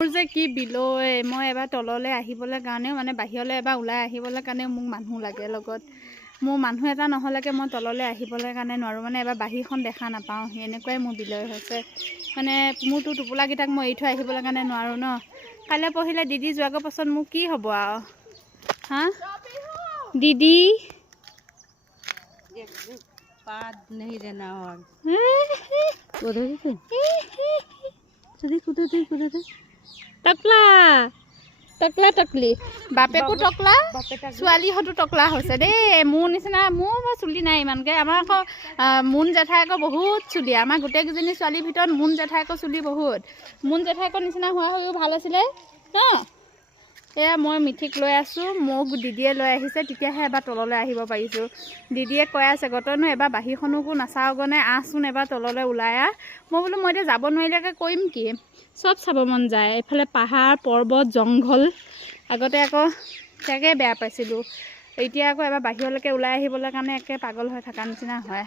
মোৰ যে কি বিলৈ মই এবাৰ তললৈ আহিবলৈ কাৰণেও মানে বাহিৰলৈ এবাৰ ওলাই আহিবলৈ কাৰণেও মোক মানুহ লাগে লগত। মোৰ মানুহ এটা নহ'লেকে মই তললৈ আহিবলৈ কাৰণে নোৱাৰোঁ। মানে এবাৰ বাহিৰখন দেখা নাপাওঁ, এনেকুৱাই মোৰ বিলৈ হৈছে। মানে মোৰতো টোপোলাকেইটাক মই এৰি থৈ আহিবলৈ কাৰণে নোৱাৰোঁ ন। কাইলৈ পঢ়িলে দিদি যোৱাগৰ পাছত মোৰ কি হ'ব আৰু হা दीदी पाद नहीं देना और टकला टकला टकली बापेको टकला ছোৱালীহঁতো टकला হৈছে দেই। মোৰ নিচিনা মোৰ চুলি নাই ইমানকৈ। আমাৰ আকৌ মুন জেঠাই আকৌ বহুত চুলি। আমাৰ গোটেইকেইজনী ছোৱালীৰ ভিতৰত মুন জেঠাই আকৌ চুলি বহুত। মুন জেঠাইকৰ নিচিনা হোৱা হৈও ভাল আছিলে ন। এয়া মই মিঠিক লৈ আছোঁ, মোক দিদিয়ে লৈ আহিছে, তেতিয়াহে এবাৰ তললৈ আহিব পাৰিছোঁ। দিদিয়ে কৈ আছে গতনো এবাৰ বাহিৰখনকো নাচাওগৈনে, আহচোন এবাৰ তললৈ ওলাই আহ। মই বোলো মই এতিয়া যাব নোৱাৰিলেকৈ কৰিম কি, চব চাব মন যায়। এইফালে পাহাৰ পৰ্বত জংঘল। আগতে আকৌ তাকে বেয়া পাইছিলোঁ, এতিয়া আকৌ এবাৰ বাহিৰলৈকে ওলাই আহিবলৈ কাৰণে একে পাগল হৈ থকা নিচিনা হয়।